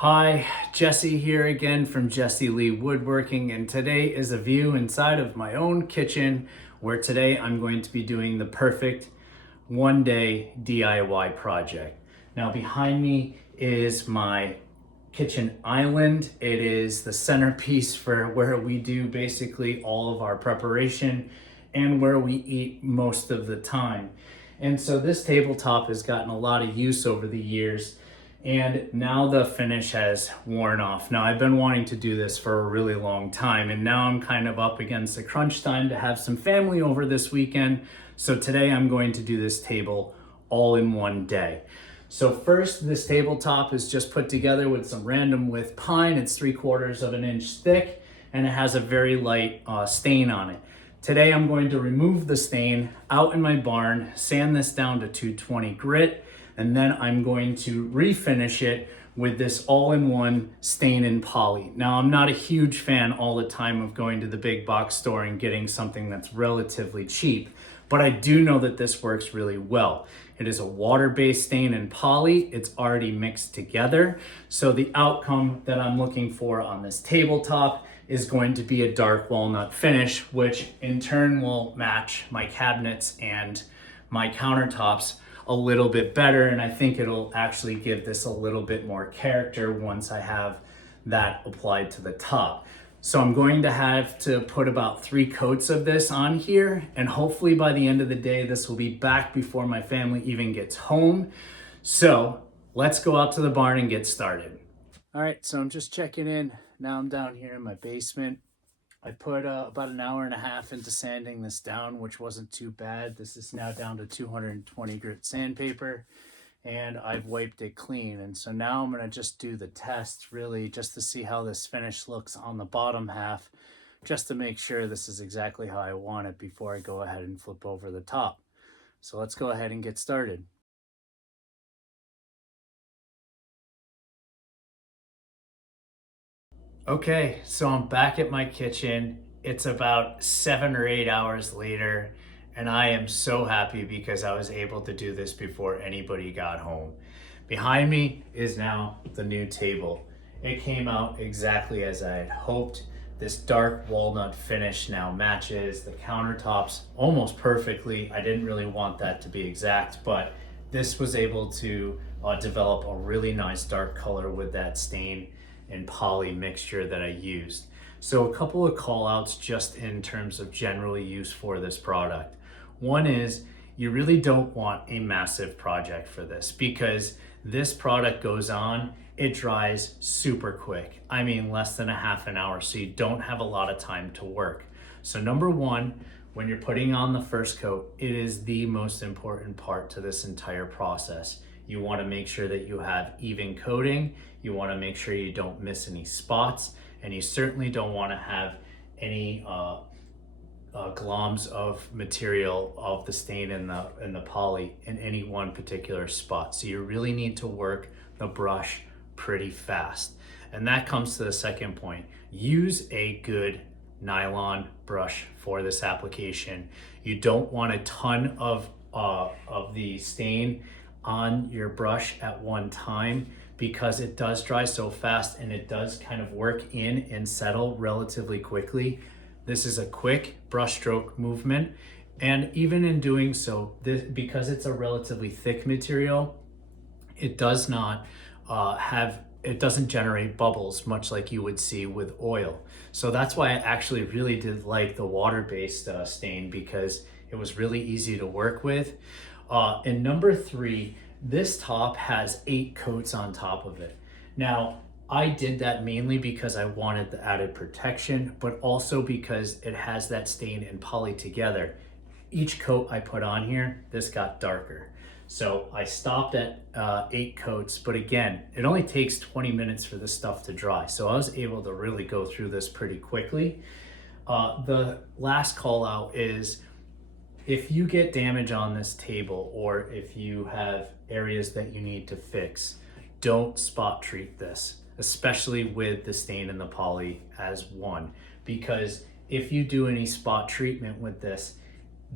Hi, Jesse here again from Jesse Lee Woodworking, and today is a view inside of my own kitchen where today I'm going to be doing the perfect one-day DIY project. Now behind me is my kitchen island. It is the centerpiece for where we do basically all of our preparation and where we eat most of the time. And so this tabletop has gotten a lot of use over the years, and now the finish has worn off. Now I've been wanting to do this for a really long time, and now I'm kind of up against the crunch time to have some family over this weekend. So today I'm going to do this table all in one day. So first, this tabletop is just put together with some random width pine. It's 3/4 of an inch thick, and it has a very light stain on it. Today I'm going to remove the stain out in my barn, sand this down to 220 grit, and then I'm going to refinish it with this all-in-one stain and poly. Now, I'm not a huge fan all the time of going to the big box store and getting something that's relatively cheap, but I do know that this works really well. It is a water-based stain and poly. It's already mixed together. So the outcome that I'm looking for on this tabletop is going to be a dark walnut finish, which in turn will match my cabinets and my countertops a little bit better, and I think it'll actually give this a little bit more character once I have that applied to the top. So I'm going to have to put about 3 coats of this on here, and hopefully by the end of the day this will be back before my family even gets home. So let's go out to the barn and get started. All right, so I'm just checking in. Now I'm down here in my basement. I put about an hour and a half into sanding this down, which wasn't too bad. This is now down to 220 grit sandpaper, and I've wiped it clean. And so now I'm gonna just do the test, really just to see how this finish looks on the bottom half, just to make sure this is exactly how I want it before I go ahead and flip over the top. So let's go ahead and get started. Okay, so I'm back at my kitchen. It's about 7 or 8 hours later, and I am so happy because I was able to do this before anybody got home. Behind me is now the new table. It came out exactly as I had hoped. This dark walnut finish now matches the countertops almost perfectly. I didn't really want that to be exact, but this was able to develop a really nice dark color with that stain and poly mixture that I used. So a couple of call outs just in terms of general use for this product. One is you really don't want a massive project for this because this product goes on, it dries super quick. I mean less than a half an hour, so you don't have a lot of time to work. So number one, when you're putting on the first coat, it is the most important part to this entire process. You want to make sure that you have even coating. You want to make sure you don't miss any spots, and you certainly don't want to have any gloms of material of the stain and the poly in any one particular spot. So you really need to work the brush pretty fast. And that comes to the second point. Use a good nylon brush for this application. You don't want a ton of the stain on your brush at one time because it does dry so fast and it does kind of work in and settle relatively quickly. This is a quick brush stroke movement, and even in doing so, because it's a relatively thick material, it does not it doesn't generate bubbles much like you would see with oil. So that's why I actually really did like the water-based stain, because it was really easy to work with. And number 3, this top has 8 coats on top of it. Now, I did that mainly because I wanted the added protection, but also because it has that stain and poly together. Each coat I put on here, this got darker. So I stopped at 8 coats, but again, it only takes 20 minutes for this stuff to dry. So I was able to really go through this pretty quickly. The last call out is, if you get damage on this table or if you have areas that you need to fix, don't spot treat this, especially with the stain and the poly as one, because if you do any spot treatment with this,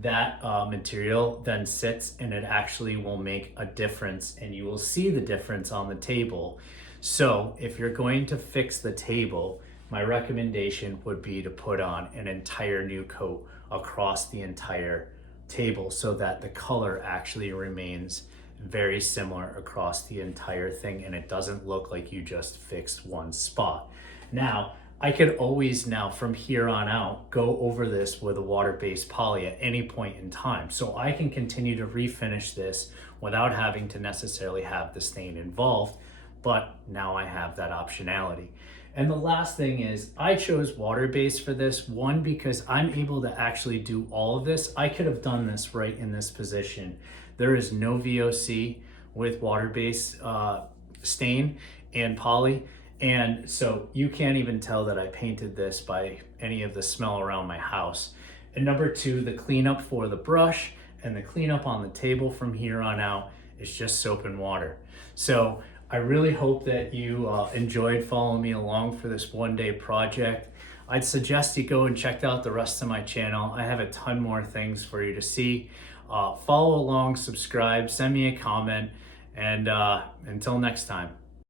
that material then sits and it actually will make a difference, and you will see the difference on the table. So if you're going to fix the table, my recommendation would be to put on an entire new coat across the entire table so that the color actually remains very similar across the entire thing and it doesn't look like you just fixed one spot. Now, I could always now from here on out go over this with a water-based poly at any point in time. So I can continue to refinish this without having to necessarily have the stain involved, but now I have that optionality. And the last thing is I chose water-based for this one because I'm able to actually do all of this. I could have done this right in this position. There is no VOC with water-based stain and poly. And so you can't even tell that I painted this by any of the smell around my house. And number two, the cleanup for the brush and the cleanup on the table from here on out is just soap and water. So I really hope that you enjoyed following me along for this one-day project. I'd suggest you go and check out the rest of my channel. I have a ton more things for you to see. Follow along, subscribe, send me a comment, and until next time.